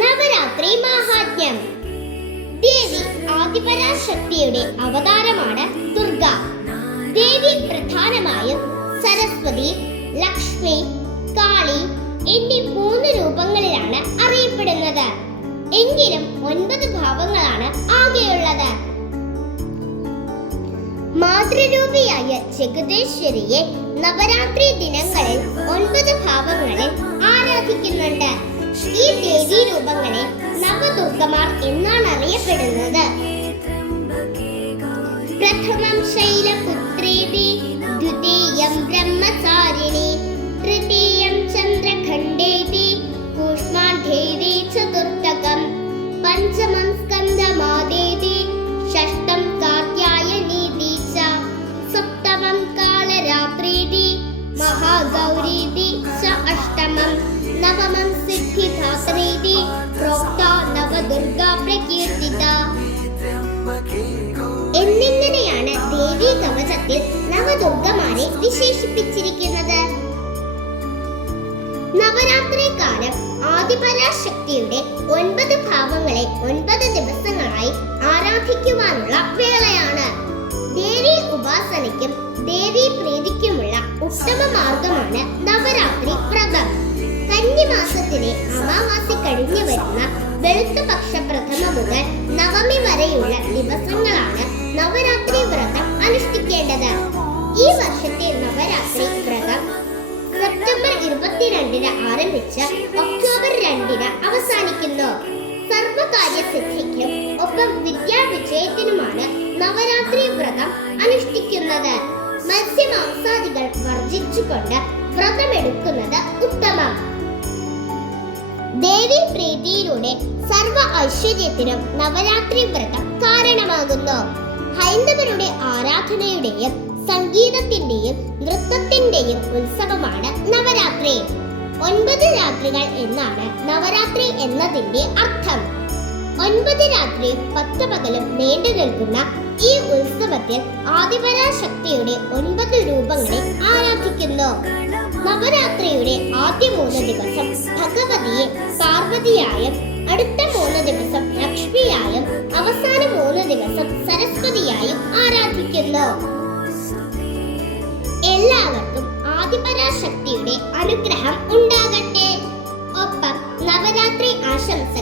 നവരാത്രി മാഹാത്മ്യം. ദേവി ആദിപരാശക്തിയുടെ അവതാരമാണ് ദുർഗ. ദേവി പ്രധാനമായും സരസ്വതി, ലക്ഷ്മി, കാളി എന്നീ 3 രൂപങ്ങളിലാണ് അറിയപ്പെടുന്നത്. എങ്കിലും 9 ഭാവങ്ങളാണ് ആകെയുള്ളത്. മാതൃരൂപിയായ ജഗതേശ്വരിയെ നവരാത്രി ദിനങ്ങളിൽ 9 ഭാവങ്ങളിൽ ആരാധിക്കുന്നുണ്ട്. ഈ ദേവീ രൂപങ്ങളെ നവദുർഗമാർ എന്നാണ് അറിയപ്പെടുന്നത്. പ്രഥമം ശൈലപുത്രേതി, ദ്വിതീയം ബ്രഹ്മചാരിണി, തൃതീയം ചന്ദ്രഖണ്ഡേതി, കൂഷ്മാണ്ഡേതി ചതുർത്ഥകം, പഞ്ചമം സ്കന്ദമാദേതി, ഷഷ്ടം കാത്യായനീതി ച, സപ്തമം കാളരാത്രീതി, മഹാഗൗരീതി ച അഷ്ടമം, നവമം സിദ്ധിദാത്രീതി, പ്രോക്ത നവദുർഗ പ്രകീർത്തിത എന്നിങ്ങനെയാണ് ദേവീ കവചത്തിൽ നവദുർഗമാരെ വിശേഷിപ്പിച്ചിരിക്കുന്നത്. നവരാത്രി കാലം ആദിപരാശക്തിയുടെ 9 ഭാവങ്ങളെ 9 ദിവസങ്ങളായി ആരാധിക്കുവാനുള്ള വേളയാണ്. ദേവീ ഉപാസനയ്ക്കും ദേവീ പ്രീതിക്കുമുള്ള ഉത്തമ മാർഗമാണ് നവരാത്രി വ്രതം. കന്നിമാസത്തിലെ അമാവാസി കഴിഞ്ഞു വരുന്ന വെളുത്തപക്ഷ പ്രഥമ മുതൽ നവമി വരെയുള്ള ദിവസങ്ങളാണ് നവരാത്രി വ്രതം അനുഷ്ഠിക്കേണ്ടത്. ഈ വർഷത്തെ നവരാത്രി വ്രതം സെപ്റ്റംബർ 22-ന് ആരംഭിച്ച് ഒക്ടോബർ 2-ന് അവസാനിക്കുന്നു. സർവകാര്യസിദ്ധിക്കും ഒപ്പം വിദ്യാവിജയത്തിനുമാണ് നവരാത്രി വ്രതം അനുഷ്ഠിക്കുന്നത്. മത്സ്യമാംസാദികൾ വർജിച്ചുകൊണ്ട് വ്രതമെടുക്കുന്നത് ഉത്തമം. ദേവീ പ്രീതിയിലൂടെ സർവ ഐശ്വര്യത്തിനും നവരാത്രി വ്രതം കാരണമാകുന്നു. ഹൈന്ദവരുടെ ആരാധനയുടെയും സംഗീതത്തിന്റെയും നൃത്തത്തിന്റെയും ഉത്സവമാണ് നവരാത്രി. 9 രാത്രികൾ എന്നാണ് നവരാത്രി എന്നതിന്റെ അർത്ഥം. 9 രാത്രിയും 10 പകലും നീണ്ടു നിൽക്കുന്ന ഈ ഉത്സവത്തിൽ ആദിപരാശക്തിയുടെ 9 രൂപങ്ങളെ ആരാധിക്കുന്നു. നവരാത്രിയുടെ ആദ്യ 3 ദിവസം ഭഗവതിയെ പാർവതിയായും, അടുത്ത 3 ദിവസം ലക്ഷ്മിയായും, അവസാന 3 ദിവസം സരസ്വതിയായും ആരാധിക്കുന്നു. എല്ലാവർക്കും ആദിപരാശക്തിയുടെ അനുഗ്രഹം ഉണ്ടാകട്ടെ. ഒപ്പം നവരാത്രി ആശംസകൾ